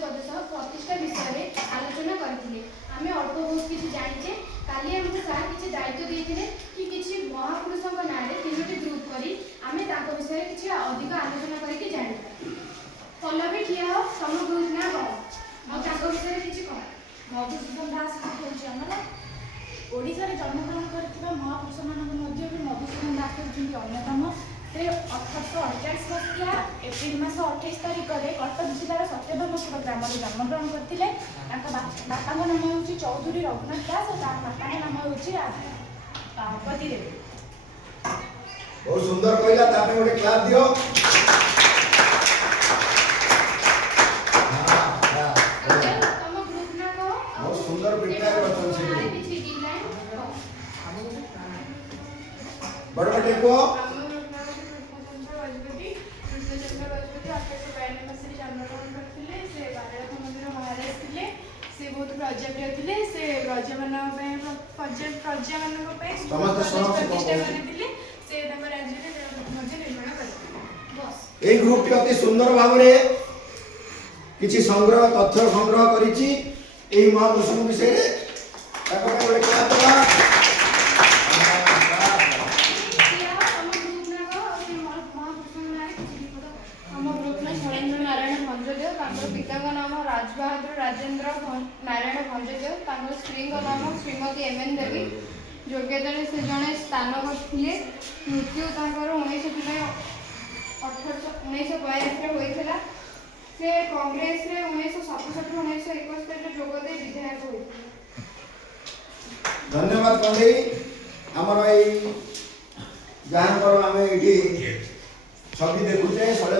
प्रदेश प्रतिष्ठा विषय आलोचना करते आम अल्प बहुत किसी जाचे काली आमको सार किसी दायित्व देते कि किसी महापुरुषों ना तीनोटी ग्रुप करी आमे ताको विषय किसी अधिक आलोचना करके जाना पल्लवी ठिया हो तुम ग्रुप ना कह और विषय किसी कह मधुसूदन दास हूँ आमर ओडिशा रे जन्मग्रहण करथिबा महापुरुष मानक मध्य मधुसूदन दास होउछन्ति अन्यतम। से 1848 मसीहा एप्रिल मास 28 तारिख में कटक जिलार सत्यधर्मपुर ग्राम में जन्मग्रहण करते। बापा नाम हूँ चौधरी रघुनाथ दास और माता नाम हूँ पति देवी। बहुत सुंदर कहला तापे गोटे क्लास दियो। तुम ग्रुप ना कहो बहुत सुंदर प्रिपेयर करछन से किसी डी लाइन बड़ बटे को प्रोजेक्ट रे से प्रजा प्रजा निर्माण करते। ए ग्रुप टी अति सुंदर भाव रे किछि संग्रह तथ्य संग्रह करिछि एई महापुरुष विषय रे ताको गोटे क्लास दवा। पिता नाम राजबहादुर राजेंद्र नारायण भंजदेव स्त्री नाम श्रीमती एम.एन. देवी योग्यता से जड़े स्नान करते मृत्यु 19 जुलाई 1982 होता से कांग्रेस 1967-1971 जोगदे विधायक हुए। धन्यवाद पंडई आमर जहाँ आम ये छवि देखुचे।